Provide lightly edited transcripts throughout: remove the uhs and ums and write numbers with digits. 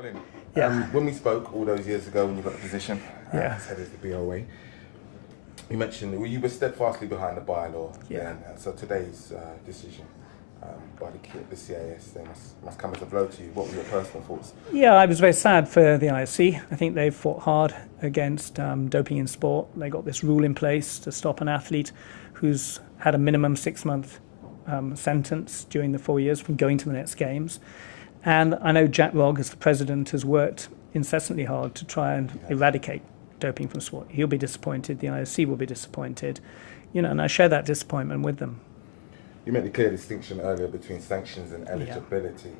Colin, Yeah. when we spoke all those years ago when you got the position as head of the BOA, you mentioned you were steadfastly behind the bylaw. Yeah. Then, so today's decision by the CAS must come as a blow to you. What were your personal thoughts? Yeah, I was very sad for the IOC. I think they've fought hard against doping in sport. They got this rule in place to stop an athlete who's had a minimum 6-month sentence during the 4 years from going to the next games. And I know Jack Rogge, as the president, has worked incessantly hard to try and eradicate doping from sport. He'll be disappointed. The IOC will be disappointed. And I share that disappointment with them. You made a clear distinction earlier between sanctions and eligibility.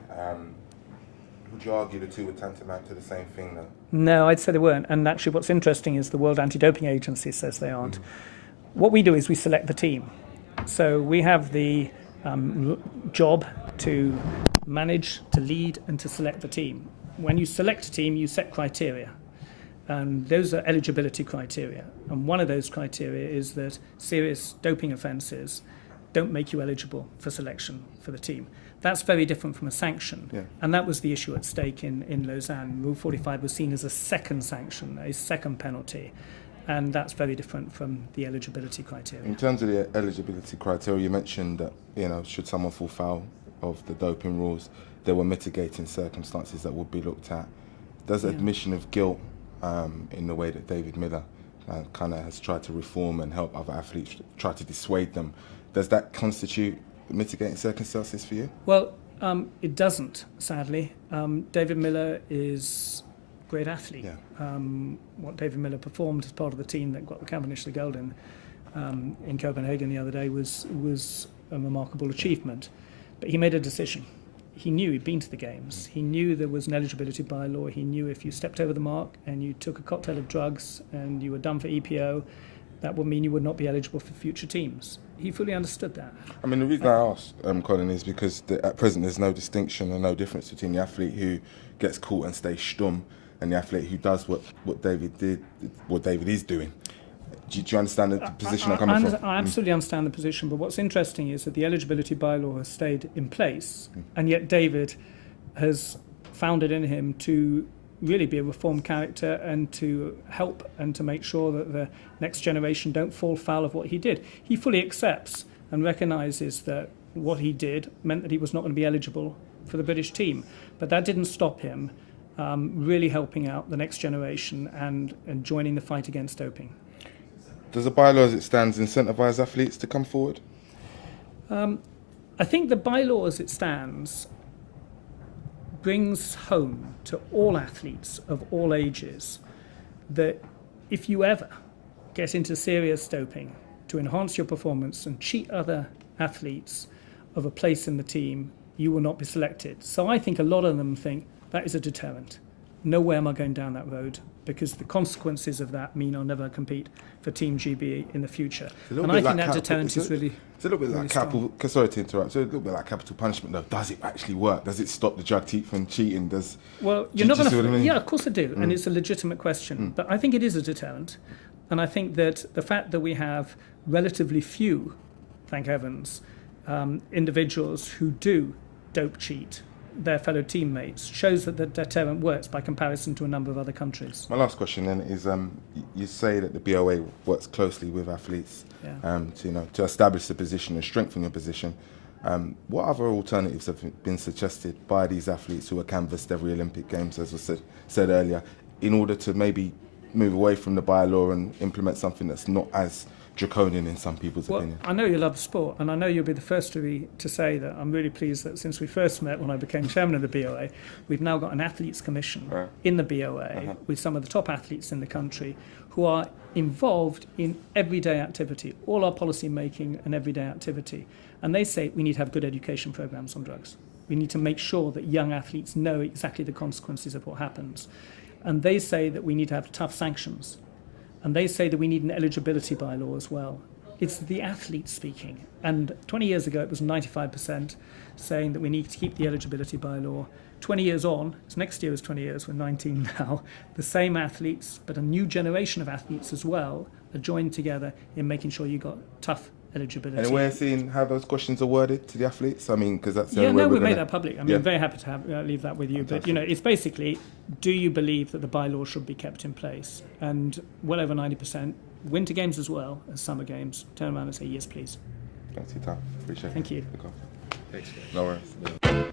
Would you argue the two were tantamount to the same thing, though? No, I'd say they weren't. And actually what's interesting is the World Anti-Doping Agency says they aren't. What we do is we select the team. So we have the job to manage, to lead, and to select the team. When you select a team, you set criteria. And those are eligibility criteria. And one of those criteria is that serious doping offences don't make you eligible for selection for the team. That's very different from a sanction. Yeah. And that was the issue at stake in Lausanne. Rule 45 was seen as a second sanction, a second penalty. And that's very different from the eligibility criteria. In terms of the eligibility criteria, you mentioned that, should someone fall foul of the doping rules, there were mitigating circumstances that would be looked at. Does admission of guilt in the way that David Miller kind of has tried to reform and help other athletes try to dissuade them, does that constitute mitigating circumstances for you? Well, it doesn't, sadly. David Miller is a great athlete. Yeah. What David Miller performed as part of the team that got the Cavendish the gold in Copenhagen the other day was a remarkable achievement. But he made a decision. He knew he'd been to the games. He knew there was an eligibility bylaw. He knew if you stepped over the mark and you took a cocktail of drugs and you were done for EPO, that would mean you would not be eligible for future teams. He fully understood that. I mean, the reason I asked, Colin, is because at present there's no distinction and no difference between the athlete who gets caught and stays stum and the athlete who does what David did, what David is doing. Do you understand the position I'm coming from? I absolutely understand the position, but what's interesting is that the eligibility bylaw has stayed in place, and yet David has found it in him to really be a reformed character and to help and to make sure that the next generation don't fall foul of what he did. He fully accepts and recognises that what he did meant that he was not going to be eligible for the British team, but that didn't stop him really helping out the next generation and joining the fight against doping. Does the bylaw as it stands incentivise athletes to come forward? I think the bylaw as it stands brings home to all athletes of all ages that if you ever get into serious doping to enhance your performance and cheat other athletes of a place in the team, you will not be selected. So I think a lot of them think that is a deterrent. No way am I going down that road, because the consequences of that mean I'll never compete for Team GB in the future. And I think that deterrent is really It's a little bit like capital. Sorry to interrupt. It's a little bit like capital punishment, though. Does it actually work? Does it stop the drug cheat from cheating? Well, you're not going to. I mean? Yeah, of course I do, and it's a legitimate question. But I think it is a deterrent, and I think that the fact that we have relatively few, thank heavens, individuals who do dope cheat their fellow teammates shows that the deterrent works by comparison to a number of other countries. My last question then is, you say that the BOA works closely with athletes to establish the position and strengthen your position. What other alternatives have been suggested by these athletes who are canvassed every Olympic Games, as was said earlier, in order to maybe move away from the bylaw and implement something that's not as draconian in some people's opinion? I know you love sport, and I know you'll be the first to say that I'm really pleased that since we first met when I became chairman of the BOA, we've now got an athletes commission in the BOA with some of the top athletes in the country who are involved in everyday activity, all our policy making and everyday activity. And they say we need to have good education programs on drugs. We need to make sure that young athletes know exactly the consequences of what happens. And they say that we need to have tough sanctions. And they say that we need an eligibility bylaw as well. It's the athletes speaking. And 20 years ago, it was 95% saying that we need to keep the eligibility bylaw. 20 years on, so next year is 20 years, we're 19 now, the same athletes, but a new generation of athletes as well, are joined together in making sure you've got tough eligibility. And we're seeing how those questions are worded to the athletes. I mean, because that's the yeah, only way no, we're we made gonna- that public. I mean, I'm very happy to leave that with you. Fantastic. But you know, it's basically, do you believe that the bylaw should be kept in place? And well over 90%, winter games as well as summer games, turn around and say yes, please. Thanks for your time. Appreciate it. Thank you. No worries.